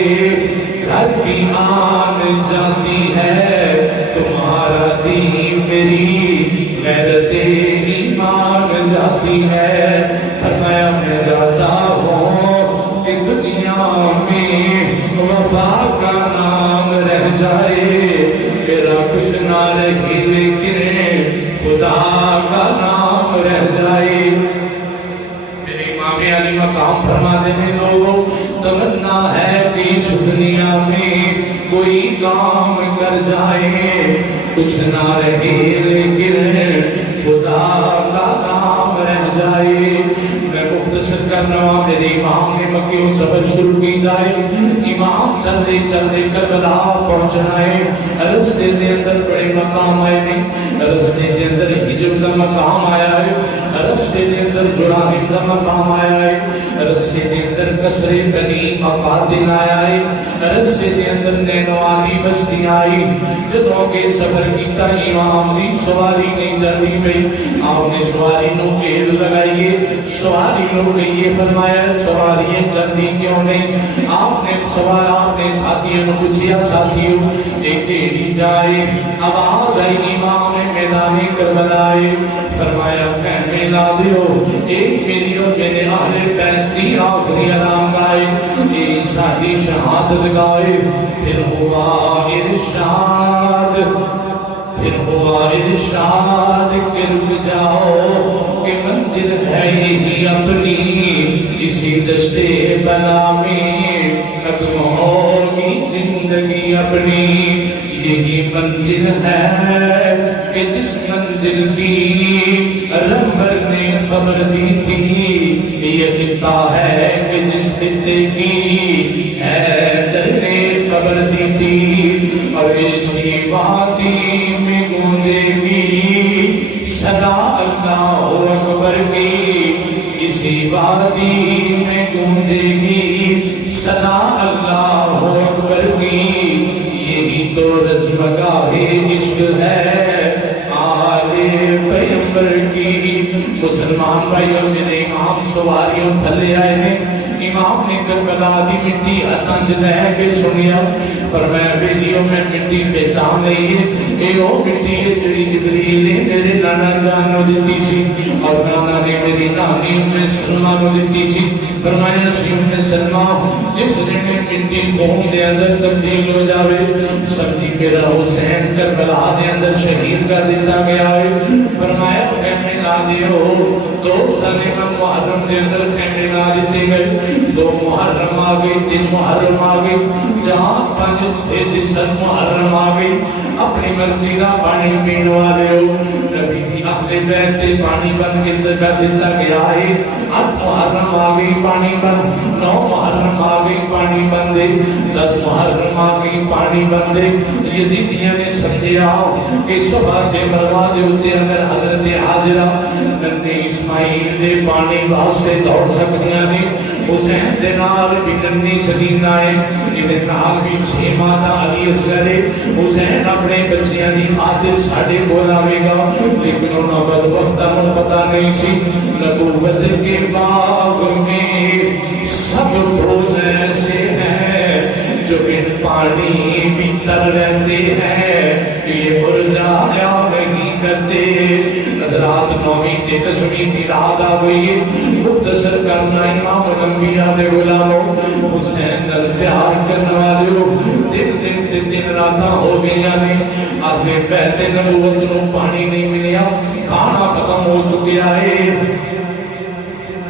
گھر کی آن جاتی ہے تمہارا دین میری غیرت ایمان جاتی ہے فرمایا میں جاتا ہوں کہ دنیا میں وفا کا نام رہ جائے میرا کچھ نہ رہے لیکن خدا کا نام رہ جائے میرے امام علی مقام فرما دینے لوگوں تمنا ہے کہ اس دنیا میں کوئی کام کر جائے کچھ نہ رہے لیکن خدا کا نام رہ جائے میں مختصر کرنا ہوں میرے امام نے مکے و سفر شروع کی جائے امام چلے چلے کربلا پہنچنا ہے رستے دے اندر بڑے مقام آئے نہیں رستے دے اندر ہجر کا مقام آیا ہے رستے دے اندر جراحیم کا مقام آیا ہے رستے دے اندر قصر بنی مقادن آیا ہے رستے دے اندر نینوانی بستی آئی جدوں کے سفر کیتا امام دی سواری نہیں چلی گئی آپ نے سواری نو گھیر لگائیے سواری نو گئیے فرمایا سواری چلتی کیوں نہیں آپ نے سوال آپ نے ساتھیوں کو پوچھیا ساتھیوں ایک ٹیڑھی جائے آواز آئی امام میدان کربلا آئے فرمایا خیمے لا دیو ایک میری اور میرے اہل بیت دی آخری علام گائے ایک ساتھی شہادت گائے پھر ہوا ارشاد پھر ہوا ارشاد کہ رک جاؤ کہ منزل ہے یہی اپنی اسی دشتے بلا میں ختم ہوگی زندگی اپنی یہی منزل ہے کہ جس منزل کی رہبر نے خبر دی تھی یہ خطہ ہے کہ جس خطے کی حیدر نے خبر دی تھی اور اسی وادی میں گونجے گی صدا اللہ اکبر کی اسی وادی میں گونجے گی صدا اللہ اکبر کی یہی تو رزمگاہ عشق ہے آل پیغمبر کی مسلمان بھائیوں میرے امام سواریوں تھلے آئے ہیں امام نے کربلا دی مٹی ہتھاں چ لے کے سنیا فرمایا بیلیوں میں مٹی پہچان لئیے اے او مٹی ہے جڑی جبریل نے میرے نانا جان نو دتی سی اور نانا نے میری نانی ام سلمہ نو دتی سی فرمایا سی ام سلمہ جس نے مٹی خون دے اندر تبدیل ہو جاوے سمجھی میرا حسین کربلا دے اندر شہید کر دیتا گیا ہے فرمایا خیمے لا دیو دو سنے میں محرم دے اندر خیمے لا دیتے گئے دو محرم آگئی تین محرم آگئی جہاں پانچ چھ دسن محرم آگئی اپنی مرضی کا پانی پین والے ہو نبی کی اہل بیت پانی بن کے اندر کر دیتا گیا ہے آٹھ محرم آگئی پانی بن نو محرم آگئی پانی بن دے دس محرم آگئی پانی بن دے یزیدیاں نے سمجھیا کہ صبح کے مروا دے ہوتے اگر حضرت حاجرہ ننے اسماعیل دے پانی واسطے دوڑ سکتیاں نے حسین دے نال بھی ننی سکینہ ہے انہیں نال بھی چھ ماہ علی اصغر ہے حسین اپنے بچیاں دی خاطر ساڑھے بولاوے گا لیکن انہوں بدبختہ نو پتہ نہیں سی نبوت کے باغ میں سب پھول ایسے ہیں جو بن پانی بھی تر رہتے ہیں یہ مرجایا نہیں کرتے رات نویں دے دسویں دی رات آ گئی مختصر کرنا امام الانبیاء دے غلاموں حسین نال پیار کرنے والے دن راتاں ہو گئیاں نے اہل بیت نبوت نو پانی نہیں ملیا کھانا ختم ہو چکیا ہے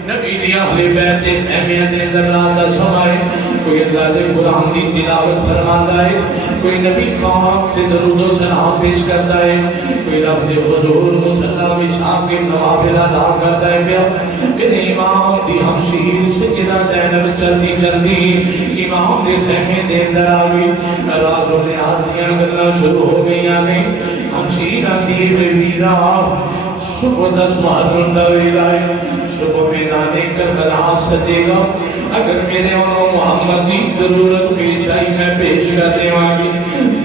نبی اہل بیت خیمیاں دے اندر رات دا سماں ہے، کوئی اللہ دے قرآن دی تلاوت فرماندا ہے، کوئی نبی پاک تے درود و سلام پیش کرتا ہے، کوئی رب دے حضور مصلی بچھا کے نوافل ادا کرتا ہے پیا۔ میرے امام دی ہمشیر سیدہ زینب چلدی چلدی امام دے خیمے دے اندر آ گئی، راز و نیاز دیاں گلاں شروع ہو گئیاں نے۔ ہمشیر آندی ویرا صبح 10 محرم دا ویلا ہے، صبح میدان کربلا سجے گا، اگر میرے انہوں محمد دی ضرورت پیش آئی میں پیش کر دیواں گی،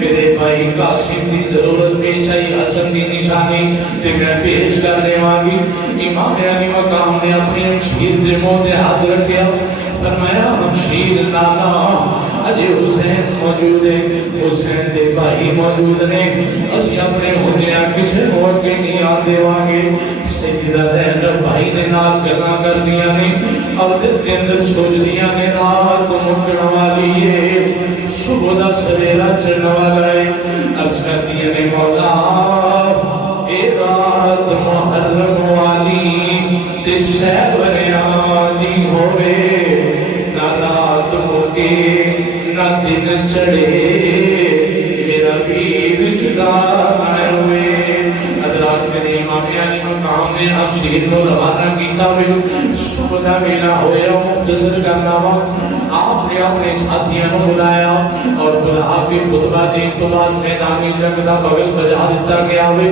میرے بھائی قاسم دی ضرورت پیش آئی حسن دی نشانی تے میں پیش کر دیواں گی۔ امام علی مقام نے اپنی ہمشیر دے منہ تے ہاتھ رکھیا، فرمایا ہمشیر لالا اجے حسین موجود ہے، حسین دے بھائی موجود نے، اسی اپنے ہوندیاں کسے اور کے نہیں آ دیواں گے۔ سیدہ زینب بھائی دے نال گلاں کر دیاں نے، اور دل کے اندر سوچ دیاں نے رات مکن والی ہے، صبح دا سویرا چڑھن والا ہے۔ عرض کر دیاں نے مولا اے رات محرم والی تے سہریاں ہوئے، نہ رات مکے نہ دن چڑھے، میرا پیر جدا نہ ہوئے۔ حضرات میرے امام علی مقام نے ہمشیر کو روانہ کیتا ہوئے، صبح دا ویلا ہویا مختصر کرنا وا، آپ نے اپنے ساتھیاں کو بلایا اور بلا کے خطبہ دین تو بعد میدانی جنگ دا بغل بجا دیتا گیا ہوئے۔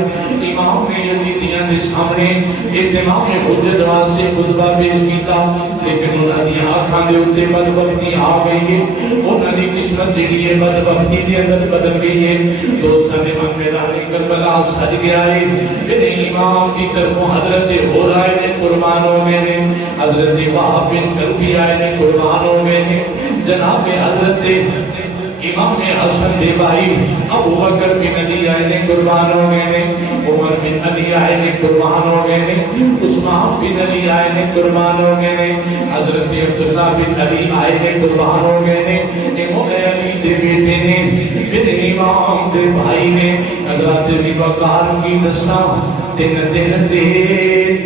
امام نے یزیدیاں دے سامنے اہتمام حجت واسطے خطبہ پیش کیتا، لیکن انہاں دی آنکھاں دے اوتے بدبختی آ گئی ہے، انہاں دی قسمت جڑی ہے بدبختی دے اندر بدل گئی ہے۔ دوستاں نے میدانی کربلا سج گیا ہے۔ میرے امام کی طرفوں حضرت ہو رائے نے قربان ہو گئے نے، حضرت وہاب بن کلبی آئے نے قربان ہو گئے نے، جناب حضرت امام حسن دے بھائی ابو بکر بن علی آئے نے قربان ہو گئے نے، عمر بن علی آئے نے قربان ہو گئے نے، عثمان بن علی آئے نے قربان ہو گئے نے، حضرت عبداللہ بن علی آئے نے قربان ہو گئے نے، امام علی دے بیٹے نے، میرے امام دے بھائی نے، حضرت ذوالفقار کی دساں دن دن دے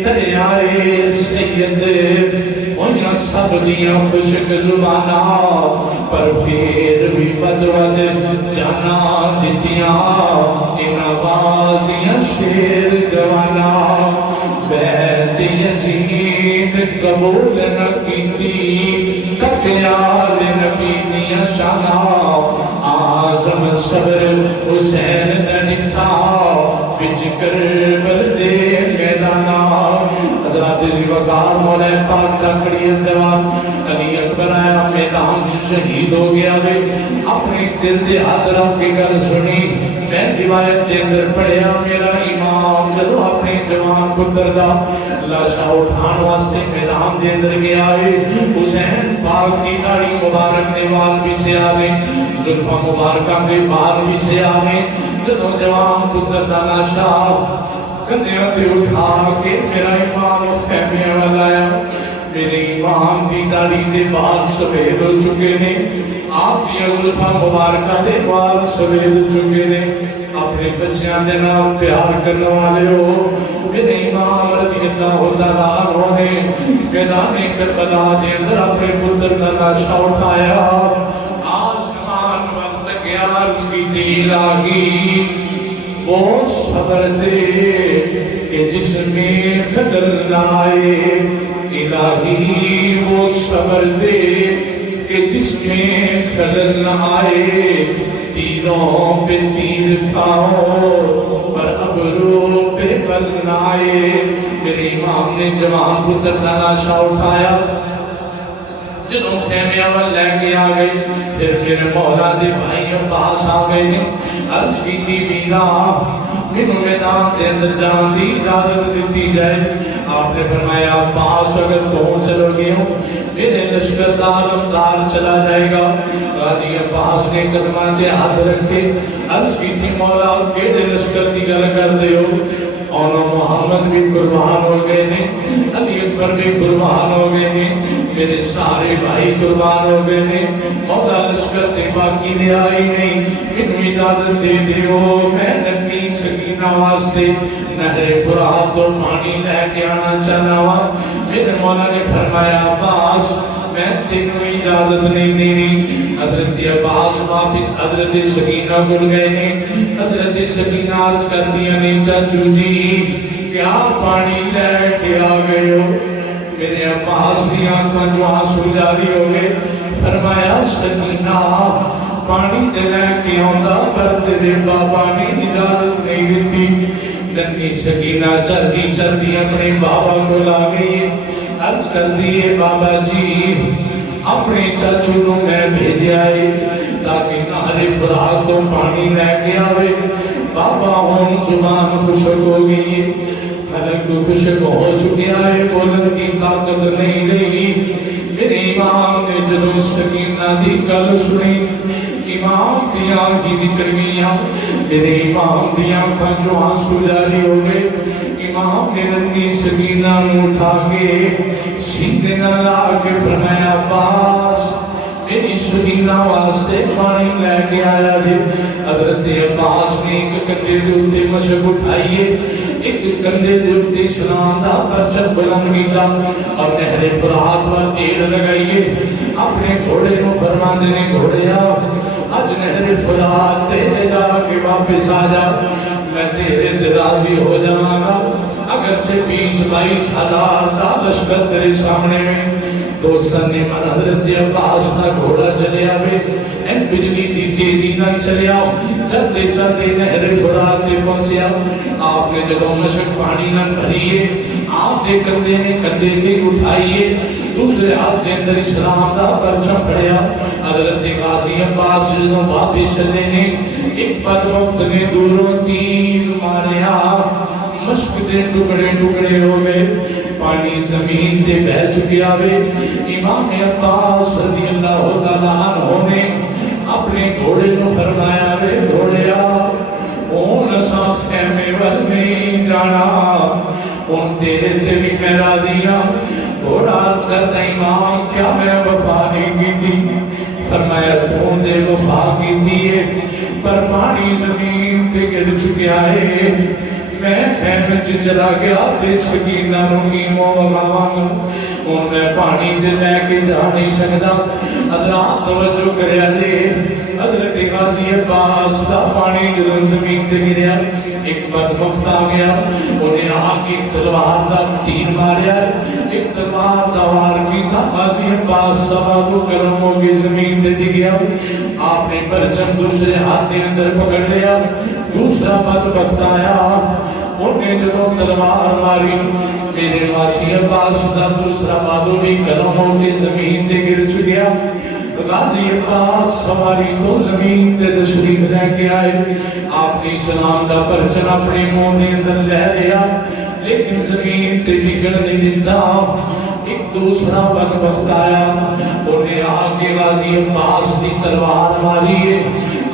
دریائے سید ہویاں سب دیاں خشک زبانہ، پر پھر بھی بدود جانا دتیاں ان آوازیاں شیر جوانا، بیت یزید قبول نہ کیتی تکیال نبی دیاں شانہ، آزم صبر حسین ننکھا بچ کربل دے میدانہ۔ حضرات ذوالفقار مولا پاک تکڑی جوان علی اکبر آیا میدان شہید ہو گیا وے، اپنے دل دے ہاتھ رکھ کے گل سنی، میں روایت دے اندر پڑھیا میرا امام جدو اپنے جوان پتر دا لاشا اٹھان واسطے میدان دے اندر گیا ہے، حسین پاک کی داڑھی مبارک نے وال بھی سے آگے، زلفہ مبارکہ کے بال بھی سے آگے، جدو جوان پتر دا لاشا کندھیاں تے اٹھا کے میرا امام خیمے والا آیا، میرے امام دی داڑھی دے بال سفید ہو چکے نے، آپ کی زلفہ مبارکہ دے بال سفید ہو چکے نے، اپنے بچیاں دے نام پیار کرنے والے ہو، میرے امام رضی اللہ تعالیٰ عنہ نے میدان کربلا دے اندر اپنے پتر کا لاشا اٹھایا، آسمان وقت گیا اس کی دل آگی، وہ صبر دے کہ جس میں خلل لائے، الہی وہ صبر دے کہ جس میں خلل نہ آئے، تیروں پہ تیر کھاؤ پر ابرو پہ بل نہ آئے۔ میرے امام نے جوان پتر کا لاشا اٹھایا، جنہوں خیمیاں وال لے کے آگئے، پھر میرے مولا دے بھائیوں پاس آگئے، عرض کی تھی ویرا منو میدان دے اندر جان دی اجازت دیتی جائے، آپ نے فرمایا پاس اگر تو چلو گئے ہو میرے لشکر دار چلا جائے گا۔ غازی عباس نے قدمان دے ہاتھ رکھے، عرض کی تھی مولا کیڑے لشکر دی گل کر دے ہو، اور محمد بھی قربان ہو گئے نے، علی اکبر بھی قربان ہو گئے نے، میرے سارے بھائی قربان ہو گئے نے، مولا لشکر تے باقی دے آئی نہیں، انہوں اجازت دے دیو میں نبی سکینہ واسطے نہر فرات تو پانی لے کے آنا چاہنا وا، میرے لیکن مولا نے فرمایا عباس میں تینوں اجازت نہیں دینی. حضرت عباس واپس حضرت سکینہ کو گئے ہیں. حضرت سکینہ عرض کر دیا نہیں چاچو جی کیا پانی لے کے آ گئے ہو؟ میرے عباس کی آنکھاں جو آنسو جاری ہو گئے. فرمایا سکینہ پانی دے لے کے آندا پر تیرے بابا نے اجازت نہیں دیتی. ننھی سکینہ چلتی اپنے بابا کو لا گئی. عرض کر دیے بابا جی اپنے چاچو کو میں بھیجیا ہے تاکہ نہر فرات تو پانی لے کے آوے. بابا ہوں زبان خشک ہو گئی ہے، حلق خشک ہو چکیا ہے، بولن کی طاقت نہیں رہی. میرے امام نے جدو سکینہ دی گل سنی امام کی آنکھیں نکل گئیاں. میرے امام دی آنکھاں جو آنسو جاری ہو گئے. امام نے ننھی سکینہ اٹھا کے سینے نہ لا کے فرمایا عباس میری سکینہ واسطے پانی لے کے آیا ہے. حضرت عباس نے ایک کندھے دے اوپر مشک اٹھائیے، ایک کندھے دے اوپر اسلام دا پرچم بلند کیتا اور نہر فرات پر تیر لگائیے. اپنے گھوڑے کو فرماندے نے گھوڑیا اج نہر فرات تے جا کے واپس آ جا، میں تیرے تے راضی ہو جاواں گا. اگرچہ 20-22 ہزار دا لشکر تیرے سامنے میں. دوستان نے من حضرت عباس کا گھوڑا چلے آوے این بجلی دی تیزی نہ چلے آؤ. چلتے نہر فرات تے پہنچیا. آپ نے جدو مشک پانی نہ بھریے آپ نے کندھے تے اٹھائیے، دوسرے ہاتھ کے اندر اسلام دا پرچم پڑیا. حضرت غازی عباس جدو واپس چلے نے ایک بدبخت نے دوروں تیر ماریا، مشک دے ٹکڑے ہو گئے، پانی زمین تے بہ چکیا وے. امام عباس رضی اللہ تعالیٰ عنہ نے اپنے گھوڑے کو فرمایا وے گھوڑیا اون اساں خیمے ول نہیں جانا، اون تیرے تے بھی میں راضی ہاں. گھوڑا عرض کرتا امام کیا میں وفا نہیں کی تھی؟ فرمایا تو دے وفا کی تھی پر پانی زمین تے گر چکیا ہے. میں خیمے چلا گیا تے سکینہ روکی مولاواں ان میں پانی دے لے کے جا نہیں سکتا. حضرات توجہ کریا دے. حضرت غازی عباس دا پانی جدوں زمین تے گریا ایک بدبخت آ گیا، انہیں آ کے تلوار دا تیر ماریا، ایک تلوار دا وار کیتا. غازی عباس سبا گرم ہو کے زمین تے ڈگ گیا. آپ نے پرچم دوسرے ہاتھ کے اندر پکڑ لیا. دوسرا بدبخت آیا، انہیں جب تلوار ماری میرے غازی عباس دا دوسرا بازو بھی گرم ہو کے زمین تے گر چکیا. غازی عباس سواری تو زمین تے تشریف لے کے آئے. آپ نے اسلام دا پرچم اپنے منہ کے اندر لے لیا لیکن زمین تے ڈگن نہیں دیتا. ایک دوسرا بدبخت آیا، انہیں آ کے غازی عباس کی تلوار ماری ہے،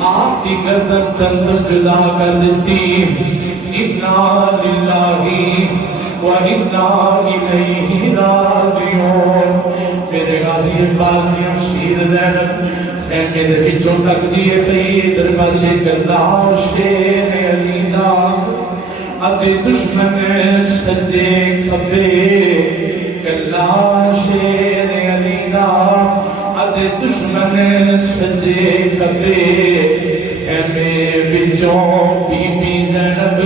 آپ کی گردن تن جدا کر دیتی. اِنَّا لِلَّهِ وَإِنَّا إِلَيْهِ رَاجِعُونَ. میرے غازی عباس کی ہمشیر زینب خیمے دے وچوں تک دیے پئی دربا سے کنزا شیر علی دا اتے دشمن سجے کھبے کلا شیر علی دا اتے دشمن سجے کھبے. خیمے وچوں بی بی زینب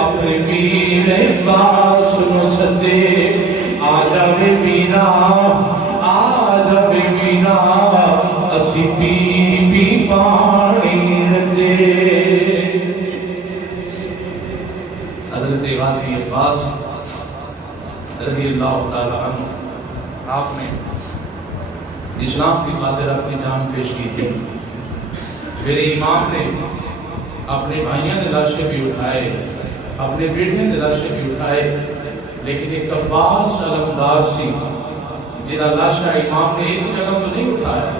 اپنے ویر عباس نو سدے آ جاوے ویرا آ جاوے ویرا اسی پی پی پانی رجے. حضرت غازی عباس رضی اللہ تعالیٰ عنہ آپ نے اسلام کی خاطر اپنی جان پیش کی تھی. میرے امام نے اپنے بھائیوں نے لاشیں بھی اٹھائے، اپنے بیٹے نے لاشیں بھی اٹھائے، لیکن ایک عباس علمدار سی جنہا لاشا امام نے ایک جگہ تو نہیں اٹھایا.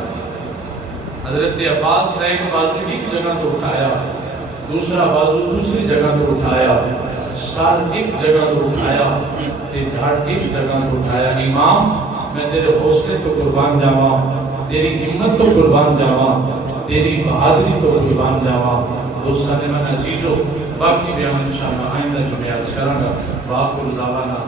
حضرت عباس کا ایک بازو ایک جگہ تو اٹھایا، دوسرا بازو دوسری جگہ تو اٹھایا، سر ایک جگہ تو اٹھایا، دھڑ ایک جگہ تو اٹھایا. امام میں تیرے حوصلے تو قربان جاواں، تیری ہمت تو قربان جاواں، تیری بہادری تو قربان جاواں. دوستان من عزیزو باقی بیان انشاءاللہ آئندہ جمعہ کروں گا. باقی دعوانا